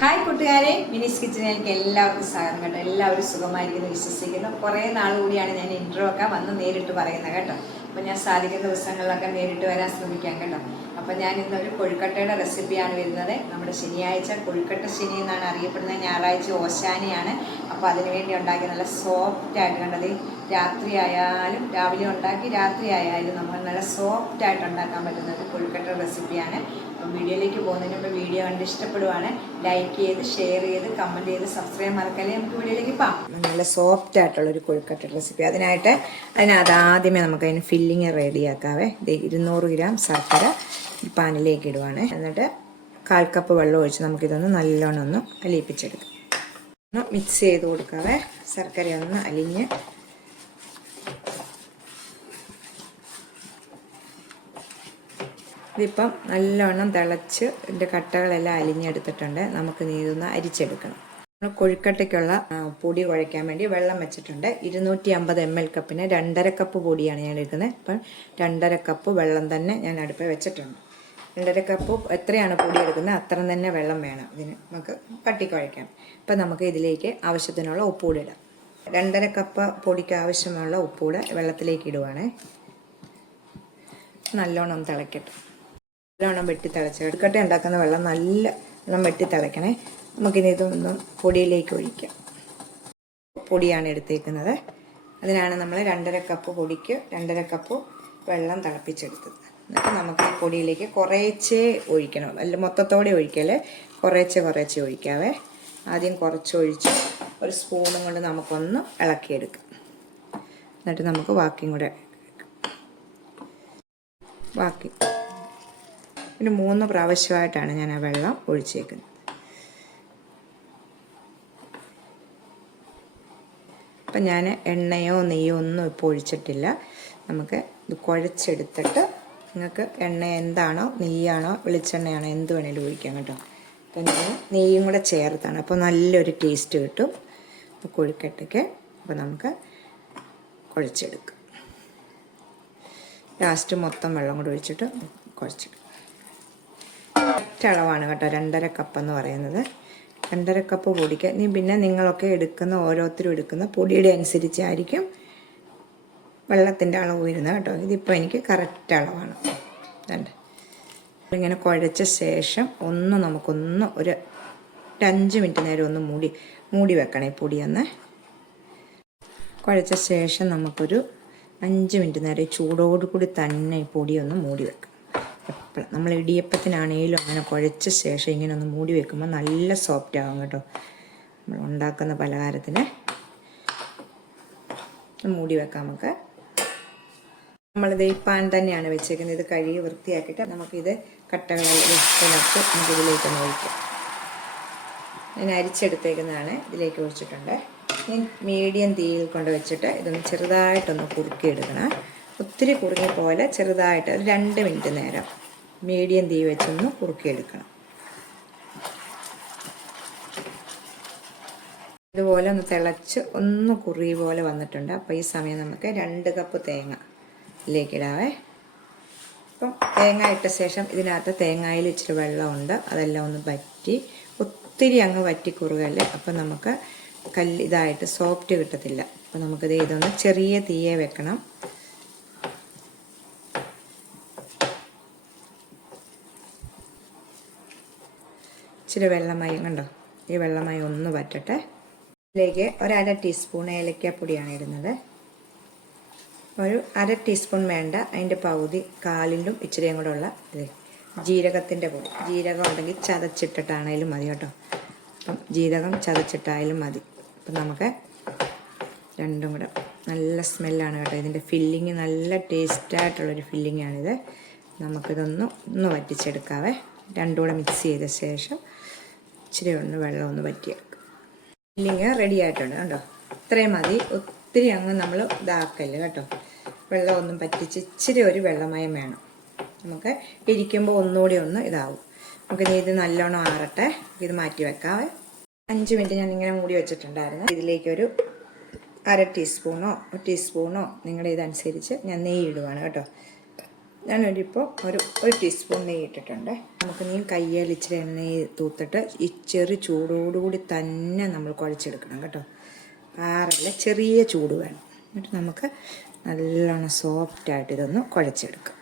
Hi കൂട്ടുകാരെ, മിനിസ് കിച്ചണിലേക്ക് എല്ലാവർക്കും സ്വാഗതം കേട്ടോ. എല്ലാവരും സുഖമായിരിക്കുന്നു വിശ്വസിക്കുന്നു. കുറേ നാൾ കൂടിയാണ് ഞാൻ ഇൻട്രോ ഒക്കെ വന്ന് നേരിട്ട് പറയുന്നത് കേട്ടോ. അപ്പോൾ ഞാൻ സാധിക്കുന്ന ദിവസങ്ങളിലൊക്കെ നേരിട്ട് വരാൻ ശ്രമിക്കാം കേട്ടോ. അപ്പോൾ ഞാൻ ഇന്നൊരു കൊഴുക്കട്ടയുടെ റെസിപ്പിയാണ് വരുന്നത്. നമ്മുടെ ശനിയാഴ്ച കൊഴുക്കട്ട ശനി എന്നാണ് അറിയപ്പെടുന്നത്. ഞായറാഴ്ച ഓശാനയാണ്. അപ്പോൾ അതിനുവേണ്ടി ഉണ്ടാക്കി നല്ല സോഫ്റ്റായിട്ട് കണ്ടത്. രാത്രി ആയാലും രാവിലെ ഉണ്ടാക്കി രാത്രി ആയാലും നമുക്ക് നല്ല സോഫ്റ്റായിട്ട് ഉണ്ടാക്കാൻ പറ്റുന്ന ഒരു കൊഴുക്കട്ട റെസിപ്പിയാണ്. അപ്പം വീഡിയോയിലേക്ക് പോകുന്നതിന് മുമ്പ് വീഡിയോ കണ്ട് ഇഷ്ടപ്പെടുവാണ് ലൈക്ക് ചെയ്ത് ഷെയർ ചെയ്ത് കമൻറ്റ് ചെയ്ത് സബ്സ്ക്രൈബ് മറക്കല്ലേ. നമുക്ക് വീഡിയോയിലേക്ക് പോകാം. നല്ല സോഫ്റ്റ് ആയിട്ടുള്ളൊരു കൊഴുക്കട്ട റെസിപ്പി. അതിനകത്ത് ആദ്യമേ നമുക്കതിന് ഫില്ലിങ് റെഡിയാക്കാവേ. 200 ഗ്രാം ശർക്കര പാനിലേക്ക് ഇടുവാണ്. എന്നിട്ട് 1/4 കപ്പ് വെള്ളം ഒഴിച്ച് നമുക്കിതൊന്ന് നല്ലോണം ഒന്ന് അലിയിപ്പിച്ചെടുക്കാം. ഒന്ന് മിക്സ് ചെയ്ത് കൊടുക്കാവേ. ശർക്കര ഒന്ന് അലിഞ്ഞ് ഇതിപ്പം നല്ലോണം തിളച്ച് ഇതിൻ്റെ കട്ടകളെല്ലാം അലിഞ്ഞെടുത്തിട്ടുണ്ട്. നമുക്ക് ഇതൊന്ന് അരിച്ചെടുക്കണം. കൊഴുക്കട്ടയ്ക്കുള്ള പൊടി കുഴയ്ക്കാൻ വേണ്ടി വെള്ളം വെച്ചിട്ടുണ്ട്. 250 ml കപ്പിന് 2.5 കപ്പ് പൊടിയാണ് ഞാൻ എടുക്കുന്നത്. അപ്പം 2.5 കപ്പ് വെള്ളം തന്നെ ഞാൻ അടുപ്പിൽ വെച്ചിട്ടുണ്ട്. 2.5 കപ്പ് എത്രയാണ് പൊടി എടുക്കുന്നത് അത്ര തന്നെ വെള്ളം വേണം ഇതിന് നമുക്ക് കുഴയ്ക്കാൻ. അപ്പം നമുക്ക് ഇതിലേക്ക് ആവശ്യത്തിനുള്ള ഉപ്പുകൂടി ഇടാം. 2.5 കപ്പ് പൊടിക്ക് ആവശ്യമുള്ള ഉപ്പുകൂടെ വെള്ളത്തിലേക്ക് ഇടുവാണ്. നല്ലോണം തിളക്കട്ടെ. നല്ലോണം വെട്ടി തിളച്ച് കൊഴുക്കട്ട ഉണ്ടാക്കുന്ന വെള്ളം നല്ലോണം വെട്ടി തിളയ്ക്കണേ. നമുക്കിനി ഇതൊന്നും പൊടിയിലേക്ക് ഒഴിക്കാം. പൊടിയാണ് എടുത്തേക്കുന്നത്. അതിനാണ് നമ്മൾ 2.5 കപ്പ് പൊടിക്ക് 2.5 കപ്പ് വെള്ളം തിളപ്പിച്ചെടുത്തത്. എന്നിട്ട് നമുക്ക് ഈ പൊടിയിലേക്ക് കുറേച്ചേ ഒഴിക്കണം. അല്ല മൊത്തത്തോടെ ഒഴിക്കല്, കുറേച്ചേ ഒഴിക്കാവേ. ആദ്യം കുറച്ചൊഴിച്ച് ഒരു സ്പൂണും കൊണ്ട് നമുക്കൊന്ന് ഇളക്കിയെടുക്കാം. എന്നിട്ട് നമുക്ക് ബാക്കി പിന്നെ 3 പ്രാവശ്യമായിട്ടാണ് ഞാൻ ആ വെള്ളം ഒഴിച്ചേക്കുന്നത്. അപ്പം ഞാൻ എണ്ണയോ നെയ്യോ ഒന്നും ഇപ്പോൾ ഒഴിച്ചിട്ടില്ല. നമുക്ക് ഇത് കുഴച്ചെടുത്തിട്ട് നിങ്ങൾക്ക് എണ്ണ എന്താണോ നെയ്യാണോ വെളിച്ചെണ്ണയാണോ എന്ത് വേണേലും ഒഴിക്കാം കേട്ടോ. അപ്പം ഞാൻ നെയ്യും കൂടെ ചേർത്താണ്. അപ്പോൾ നല്ലൊരു ടേസ്റ്റ് കിട്ടും കൊഴുക്കട്ടയ്ക്ക്. അപ്പോൾ നമുക്ക് കുഴച്ചെടുക്കാം. ലാസ്റ്റ് മൊത്തം വെള്ളം കൂടെ ഒഴിച്ചിട്ട് കുഴച്ചെടുക്കാം. അളവാണ് കേട്ടോ 2.5 കപ്പ് എന്ന് പറയുന്നത്. 2.5 കപ്പ് പൊടിക്ക് പിന്നെ നിങ്ങളൊക്കെ ഓരോരുത്തരും എടുക്കുന്ന പൊടിയുടെ അനുസരിച്ചായിരിക്കും വെള്ളത്തിൻ്റെ അളവ് വരുന്നത് കേട്ടോ. ഇതിപ്പോൾ എനിക്ക് കറക്റ്റ് അളവാണ്. ഇങ്ങനെ കുഴച്ച ശേഷം നമുക്കൊന്ന് ഒരു 5 മിനിറ്റ് നേരം ഒന്ന് മൂടി വെക്കണം. ഈ പൊടിയൊന്ന് കുഴച്ച ശേഷം നമുക്കൊരു 5 മിനിറ്റ് നേരം ചൂടോടുകൂടി തന്നെ ഈ പൊടിയൊന്ന് മൂടി വെക്കാം. നമ്മൾ ഇടിയപ്പത്തിനാണേലും അങ്ങനെ കുഴച്ച ശേഷം ഇങ്ങനെ ഒന്ന് മൂടി വെക്കുമ്പോൾ നല്ല സോഫ്റ്റ് ആകും കേട്ടോ. നമ്മൾ ഉണ്ടാക്കുന്ന പലഹാരത്തിന് മൂടി വെക്കാം. നമ്മളിത് ഈ പാൻ തന്നെയാണ് വെച്ചേക്കുന്നത്. ഇത് കഴുകി വൃത്തിയാക്കിയിട്ട് നമുക്കിത് കട്ടകളെല്ലാം നമുക്കിതിലേക്കൊന്ന് ഒഴിക്കാം. ഞാൻ അരിച്ചെടുത്തേക്കുന്നതാണ്, ഇതിലേക്ക് ഒഴിച്ചിട്ടുണ്ട്. ഇനി മീഡിയം തീയിൽ കൊണ്ട് വെച്ചിട്ട് ഇതൊന്ന് ചെറുതായിട്ടൊന്ന് കുറുക്കിയെടുക്കണം. ഒത്തിരി കുറുങ്ങി പോലെ ചെറുതായിട്ട് ഒരു 2 മിനിറ്റ് നേരം മീഡിയം തീ വെച്ചൊന്ന് കുറുക്കിയെടുക്കണം. ഇതുപോലെ ഒന്ന് തിളച്ച് ഒന്ന് കുറുകി പോലെ വന്നിട്ടുണ്ട്. അപ്പോൾ ഈ സമയം നമുക്ക് 2 കപ്പ് തേങ്ങ ഇതിലേക്കിടാവേ. അപ്പം തേങ്ങ ഇട്ട ശേഷം ഇതിനകത്ത് തേങ്ങയിൽ ഇച്ചിരി വെള്ളമുണ്ട്, അതെല്ലാം ഒന്ന് ഒത്തിരി അങ്ങ് വറ്റി കുറുകല്ലേ. അപ്പം നമുക്ക് ഇതായിട്ട് സോഫ്റ്റ് കിട്ടത്തില്ല. അപ്പം നമുക്കിത് ഇതൊന്ന് ചെറിയ തീയെ വെക്കണം. ഇച്ചിരി വെള്ളമായി കണ്ടോ, ഈ വെള്ളമായി ഒന്ന് വറ്റട്ടെ. ഇതിലേക്ക് 1/2 ടീസ്പൂൺ ഏലക്കാപ്പൊടിയാണ് ഇടുന്നത്. ഒരു 1/2 ടീസ്പൂൺ വേണ്ട, അതിൻ്റെ പകുതി കാലിലും ഇച്ചിരിയും കൂടെ ഉള്ള ജീരകത്തിൻ്റെ പൊടി. ജീരകം ഉണ്ടെങ്കിൽ ചതച്ചിട്ടിട്ടാണേലും മതി കേട്ടോ. അപ്പം ജീരകം ചതച്ചിട്ടായാലും മതി. അപ്പം നമുക്ക് രണ്ടും കൂടെ നല്ല സ്മെല്ലാണ് കേട്ടോ. ഇതിൻ്റെ ഫില്ലിങ് നല്ല ടേസ്റ്റായിട്ടുള്ളൊരു ഫില്ലിങ്ങാണിത്. നമുക്കിതൊന്ന് വറ്റിച്ചെടുക്കാവേ. രണ്ടും കൂടെ മിക്സ് ചെയ്ത ശേഷം ഇച്ചിരി വെള്ളം ഒന്ന് വറ്റിയെടുക്കും. ഫില്ലിങ് റെഡി ആയിട്ടുണ്ട് കേട്ടോ. ഇത്രയും മതി. ഒത്തിരി അങ്ങ് നമ്മൾ ഇതാക്കല്ലേ കേട്ടോ. വെള്ളമൊന്നും പറ്റിച്ച് ഇച്ചിരി ഒരു വെള്ളമയം വേണം. നമുക്ക് ഇരിക്കുമ്പോൾ ഒന്നുകൂടി ഒന്ന് ഇതാവും. നമുക്ക് ഇത് നല്ലോണം ആറട്ടെ. ഇത് മാറ്റി വെക്കാവേ. 5 മിനിറ്റ് ഞാൻ ഇങ്ങനെ മൂടി വെച്ചിട്ടുണ്ടായിരുന്നു. ഇതിലേക്കൊരു 1/2 ടീസ്പൂണോ 1 ടീസ്പൂണോ നിങ്ങളുടെ ഇതനുസരിച്ച് ഞാൻ നെയ്യ് ഇടുവാണ് കേട്ടോ. ഞാനൊരിപ്പോൾ ഒരു ടീസ്പൂൺ നെയ്യ് ഇട്ടിട്ടുണ്ട്. നമുക്ക് കയ്യിൽ ഇച്ചിരി എണ്ണ തൂത്തിട്ട് ഈ ചൂടോടുകൂടി തന്നെ നമ്മൾ കുഴച്ചെടുക്കണം കേട്ടോ. ആറല്ല, ചെറിയ ചൂട് വേണം. എന്നിട്ട് നമുക്ക് നല്ലോണം സോഫ്റ്റായിട്ട് ഇതൊന്ന് കുഴച്ചെടുക്കാം.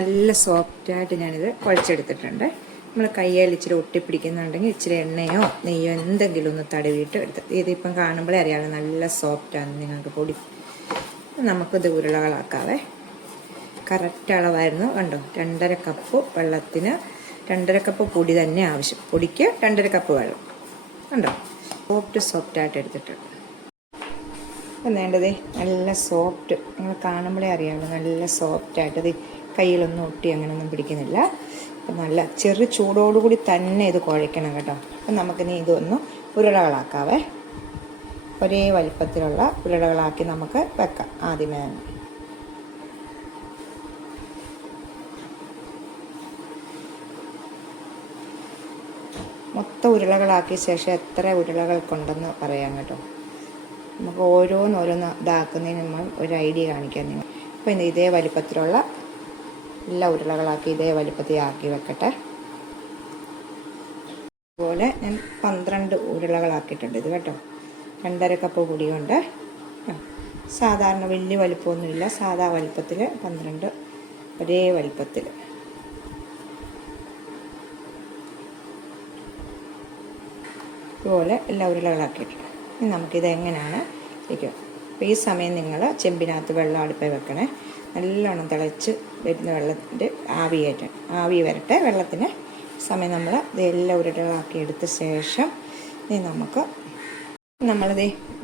നല്ല സോഫ്റ്റായിട്ട് ഞാനിത് കുഴച്ചെടുത്തിട്ടുണ്ട്. നമ്മൾ കയ്യിൽ ഇച്ചിരി ഒട്ടിപ്പിടിക്കുന്നുണ്ടെങ്കിൽ ഇച്ചിരി എണ്ണയോ നെയ്യോ എന്തെങ്കിലും ഒന്ന് തടവിയിട്ട് എടുത്ത്, ഇതിപ്പം കാണുമ്പോഴേ അറിയാമല്ലോ നല്ല സോഫ്റ്റാണ് നിങ്ങൾക്ക് പൊടി. നമുക്കിത് ഉരുളകളാക്കാവേ. കറക്റ്റ് അളവായിരുന്നു കണ്ടോ. 2.5 കപ്പ് വെള്ളത്തിന് 2.5 കപ്പ് പൊടി തന്നെ ആവശ്യം. പൊടിക്ക് 2.5 കപ്പ് വെള്ളം കണ്ടോ. സോഫ്റ്റായിട്ട് എടുത്തിട്ടുണ്ട്. അപ്പം വേണ്ടതേ നല്ല സോഫ്റ്റ്, നിങ്ങൾ കാണുമ്പോഴേ അറിയാമല്ലോ നല്ല സോഫ്റ്റായിട്ട്. ഇത് കയ്യിലൊന്നും ഒട്ടി അങ്ങനെയൊന്നും പിടിക്കുന്നില്ല. അപ്പം നല്ല ചൂടോടുകൂടി തന്നെ ഇത് കുഴയ്ക്കണം കേട്ടോ. അപ്പം നമുക്കിനി ഇതൊന്ന് ഉരുളകളാക്കാവേ. ഒരേ വലിപ്പത്തിലുള്ള ഉരുളകളാക്കി നമുക്ക് വെക്കാം. ആദ്യമേ മൊത്തം ഉരുളകളാക്കിയ ശേഷം എത്ര ഉരുളകൾക്കുണ്ടെന്ന് പറയാം കേട്ടോ. നമുക്ക് ഓരോന്നോരോന്ന് ഇതാക്കുന്നതിന് നമ്മൾ ഒരു ഐഡിയ കാണിക്കാം നിങ്ങൾ. അപ്പോൾ ഇതേ വലിപ്പത്തിലുള്ള എല്ലാ ഉരുളകളാക്കി ഇതേ വലിപ്പത്തിൽ ആക്കി വെക്കട്ടെ. അതുപോലെ ഞാൻ 12 ഉരുളകളാക്കിയിട്ടുണ്ട് ഇത് കേട്ടോ. 2.5 കപ്പ് പൊടി കൊണ്ട് സാധാരണ വലിയ വലിപ്പമൊന്നുമില്ല, സാധാ വലിപ്പത്തിൽ 12 ഒരേ വലിപ്പത്തിൽ. ഇതുപോലെ എല്ലാ ഉരുളകളാക്കിയിട്ടുണ്ട്. ഇനി നമുക്കിത് എങ്ങനെയാണ് ഇരിക്കുക. അപ്പോൾ ഈ സമയം നിങ്ങൾ ചെമ്പിനകത്ത് വെള്ളം അടുപ്പിൽ വെക്കണേ. നല്ലോണം തിളച്ച് വരുന്ന വെള്ളത്തിൻ്റെ ആവി വരട്ടെ വെള്ളത്തിന്. സമയം നമ്മൾ ഇതെല്ലാം ഉരുളകളാക്കി എടുത്ത ശേഷം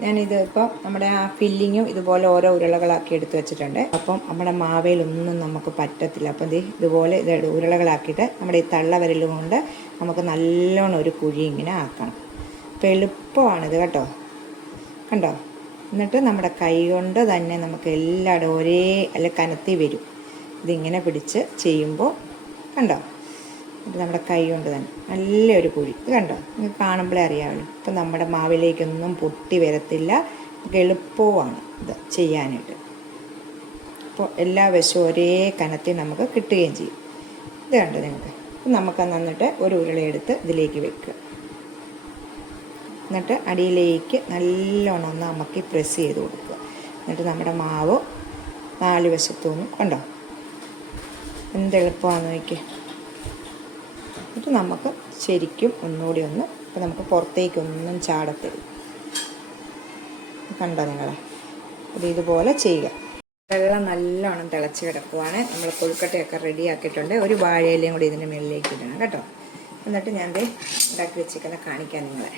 ഞാനിത് ഇപ്പോൾ നമ്മുടെ ആ ഫില്ലിങ്ങും ഇതുപോലെ ഓരോ ഉരുളകളാക്കി എടുത്ത് വെച്ചിട്ടുണ്ട്. അപ്പം നമ്മുടെ മാവേലൊന്നും നമുക്ക് പറ്റത്തില്ല. അപ്പം ഇതുപോലെ ഇത് ഉരുളകളാക്കിയിട്ട് നമ്മുടെ ഈ തള്ളവിരൽ കൊണ്ട് നമുക്ക് നല്ലോണം ഒരു കുഴി ഇങ്ങനെ ആക്കണം. അപ്പോൾ എളുപ്പമാണിത് കേട്ടോ. കണ്ടോ. എന്നിട്ട് നമ്മുടെ കൈ കൊണ്ട് തന്നെ നമുക്ക് എല്ലായിടും കനത്തി വരും. ഇതിങ്ങനെ പിടിച്ച് ചെയ്യുമ്പോൾ കണ്ടോ. ഇത് നമ്മുടെ കൈ കൊണ്ട് തന്നെ നല്ലൊരു കുഴി. ഇത് കണ്ടോ, നിങ്ങൾക്ക് കാണുമ്പോഴേ അറിയാമല്ലോ. ഇപ്പം നമ്മുടെ മാവിലേക്കൊന്നും പൊട്ടി വരത്തില്ല. നമുക്ക് എളുപ്പവുമാണ് ഇത് ചെയ്യാനായിട്ട്. അപ്പോൾ എല്ലാ വശവും ഒരേ കനത്തിൽ നമുക്ക് കിട്ടുകയും ചെയ്യും. ഇത് കണ്ടോ നിങ്ങൾക്ക്. നമുക്ക് നന്നിട്ട് ഒരു ഉരുളയെടുത്ത് ഇതിലേക്ക് വെക്കുക. എന്നിട്ട് അടിയിലേക്ക് നല്ലോണം ഒന്ന് അമക്കി പ്രസ് ചെയ്ത് കൊടുക്കുക. എന്നിട്ട് നമ്മുടെ മാവ് 4 വശത്തുനിന്നും കണ്ടോ എന്തെളുപ്പമാണെന്ന് നോക്കിയേ. എന്നിട്ട് നമുക്ക് ശരിക്കും ഒന്നുകൂടി ഇപ്പം നമുക്ക് പുറത്തേക്കൊന്നും ചാടത്തില്ല. കണ്ടോ നിങ്ങളെ. അത് ഇതുപോലെ ചെയ്യുക. വെള്ളം നല്ലോണം തിളച്ച് കിടക്കുവാണ്. നമ്മൾ കൊഴുക്കട്ടയൊക്കെ റെഡിയാക്കിയിട്ടുണ്ട്. ഒരു വാഴയിലയും കൂടി ഇതിൻ്റെ മുകളിലേക്ക് ഇടണം കേട്ടോ. എന്നിട്ട് ഞാൻ ഉണ്ടാക്കി വെച്ചിരിക്കുന്ന കാണിക്കാൻ നിങ്ങളെ.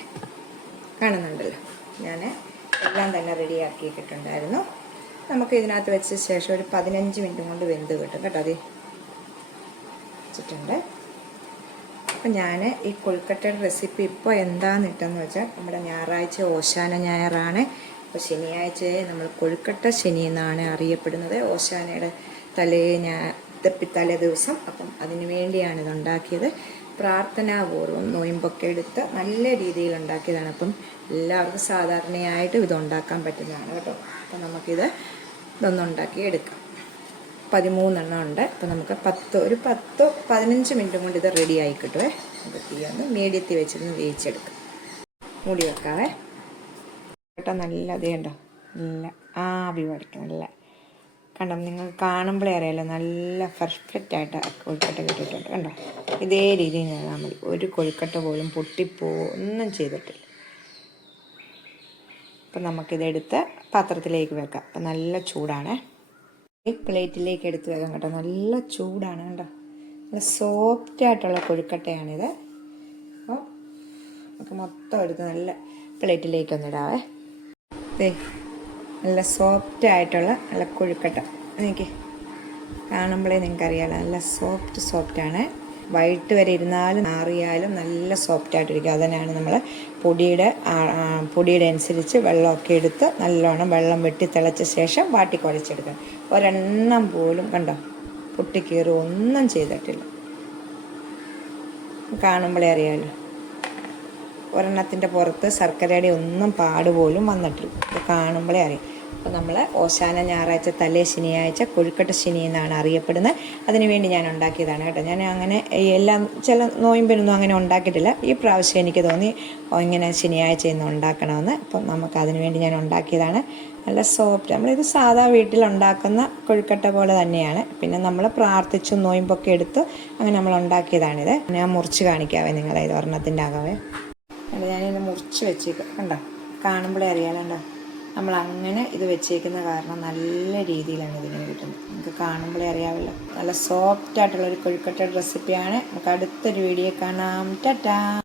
കാണുന്നുണ്ടല്ലോ, ഞാൻ എല്ലാം തന്നെ റെഡിയാക്കിയിട്ടുണ്ടായിരുന്നു. നമുക്ക് ഇതിനകത്ത് വെച്ച ശേഷം ഒരു 15 മിനിറ്റ് കൊണ്ട് വെന്ത് കിട്ടും കേട്ടോ. അത് വെച്ചിട്ടുണ്ട്. അപ്പം ഞാൻ ഈ കൊഴുക്കട്ടയുടെ റെസിപ്പി ഇപ്പോൾ എന്താണെന്നിട്ടെന്ന് വെച്ചാൽ നമ്മുടെ ഞായറാഴ്ച ഓശാന ഞായറാണ്. അപ്പോൾ ശനിയാഴ്ചയെ നമ്മൾ കൊഴുക്കട്ട ശനി എന്നാണ് അറിയപ്പെടുന്നത്. ഓശാനയുടെ തലേ ദിവസം. അപ്പം അതിനു വേണ്ടിയാണ് ഇതുണ്ടാക്കിയത്. പ്രാർത്ഥനാപൂർവ്വം നോയമ്പൊക്കെ എടുത്ത് നല്ല രീതിയിൽ ഉണ്ടാക്കിയതാണ്. അപ്പം എല്ലാവർക്കും സാധാരണയായിട്ട് ഇതുണ്ടാക്കാൻ പറ്റുന്നതാണ് കേട്ടോ. അപ്പം ഇതൊന്നും ഉണ്ടാക്കി എടുക്കാം. 13 എണ്ണം ഉണ്ട്. അപ്പം നമുക്ക് 10-15 മിനിറ്റ് കൊണ്ട് ഇത് റെഡി ആയി കിട്ടുമേ. നമുക്ക് തീയൊന്ന് മീഡിയത്തിൽ വെച്ചിരുന്ന് വേവിച്ചെടുക്കാം. മൂടി വെക്കാവേ കേട്ടോ. നല്ല അതേണ്ടോ, നല്ല ആവി പഠിക്കും. നല്ല കണ്ടോ, നിങ്ങൾ കാണുമ്പോഴേ അറിയാലോ നല്ല പെർഫെക്റ്റായിട്ട് കൊഴുക്കട്ട കിട്ടിയിട്ടുണ്ട് കണ്ടോ. ഇതേ രീതിയിൽ ചെയ്താൽ മതി. ഒരു കൊഴുക്കട്ട പോലും ഒന്നും ചെയ്തിട്ടില്ല. അപ്പം നമുക്കിതെടുത്ത് പാത്രത്തിലേക്ക് വെക്കാം. അപ്പം നല്ല ചൂടാണ്. ഈ പ്ലേറ്റിലേക്ക് എടുത്ത് വെക്കാം കേട്ടോ. നല്ല ചൂടാണ് കണ്ടോ. നല്ല സോഫ്റ്റായിട്ടുള്ള കൊഴുക്കട്ടയാണിത്. അപ്പോൾ നമുക്ക് മൊത്തം എടുത്ത് നല്ല പ്ലേറ്റിലേക്കൊന്നിടാവേ. നല്ല സോഫ്റ്റായിട്ടുള്ള നല്ല കൊഴുക്കട്ട. എനിക്ക് കാണുമ്പോഴേ നിങ്ങൾക്കറിയാലോ നല്ല സോഫ്റ്റാണ്. വൈകിട്ട് വരെ ഇരുന്നാലും ആറിയാലും നല്ല സോഫ്റ്റായിട്ടിരിക്കും. അതിനാണ് നമ്മൾ പൊടിയുടെ അനുസരിച്ച് വെള്ളമൊക്കെ എടുത്ത് നല്ലോണം വെള്ളം വെട്ടി തിളച്ച ശേഷം വാട്ടി കുഴച്ചെടുക്കണം. ഒരെണ്ണം പോലും കണ്ടോ പൊട്ടിക്കീറി ഒന്നും ചെയ്തിട്ടില്ല. കാണുമ്പോഴേ അറിയാമല്ലോ. ഒരെണ്ണത്തിൻ്റെ പുറത്ത് ശർക്കരയുടെ ഒന്നും പാടുപോലും വന്നിട്ടില്ല. ഇത് കാണുമ്പോഴേ അറിയാം. അപ്പോൾ നമ്മൾ ഓശാന ഞായറാഴ്ച തലേ ശനിയാഴ്ച കൊഴുക്കട്ട ശനി എന്നാണ് അറിയപ്പെടുന്നത്. അതിനുവേണ്ടി ഞാൻ ഉണ്ടാക്കിയതാണ് കേട്ടോ. ഞാൻ അങ്ങനെ എല്ലാം ചില നോയമ്പിനൊന്നും അങ്ങനെ ഉണ്ടാക്കിയിട്ടില്ല. ഈ പ്രാവശ്യം എനിക്ക് തോന്നി ഇങ്ങനെ ശനിയാഴ്ച ഇന്ന് ഉണ്ടാക്കണമെന്ന്. അപ്പം നമുക്ക് അതിനു വേണ്ടി ഞാൻ ഉണ്ടാക്കിയതാണ്. നല്ല സോഫ്റ്റ്, നമ്മളിത് സാധാ വീട്ടിലുണ്ടാക്കുന്ന കൊഴുക്കട്ട പോലെ തന്നെയാണ്. പിന്നെ നമ്മൾ പ്രാർത്ഥിച്ചു നോയമ്പൊക്കെ എടുത്ത് അങ്ങനെ നമ്മൾ ഉണ്ടാക്കിയതാണിത്. ഞാൻ മുറിച്ച് കാണിക്കാവേ നിങ്ങളെ, ഇത് ഒരെണ്ണത്തിൻ്റെ ആകാവേ. ഞാനിത് മുറിച്ച് വെച്ചേക്കാം, കണ്ടോ, കാണുമ്പോഴേ അറിയാലോ. നമ്മൾ അങ്ങനെ ഇത് വെച്ചേക്കുന്ന കാരണം നല്ല രീതിയിലാണ് ഇതിങ്ങനെ കിട്ടുന്നത്. നമുക്ക് കാണുമ്പോഴേ അറിയാമല്ലോ. നല്ല സോഫ്റ്റ് ആയിട്ടുള്ളൊരു കൊഴുക്കട്ട റെസിപ്പിയാണ്. നമുക്ക് അടുത്തൊരു വീഡിയോ കാണാം. ടാറ്റാ.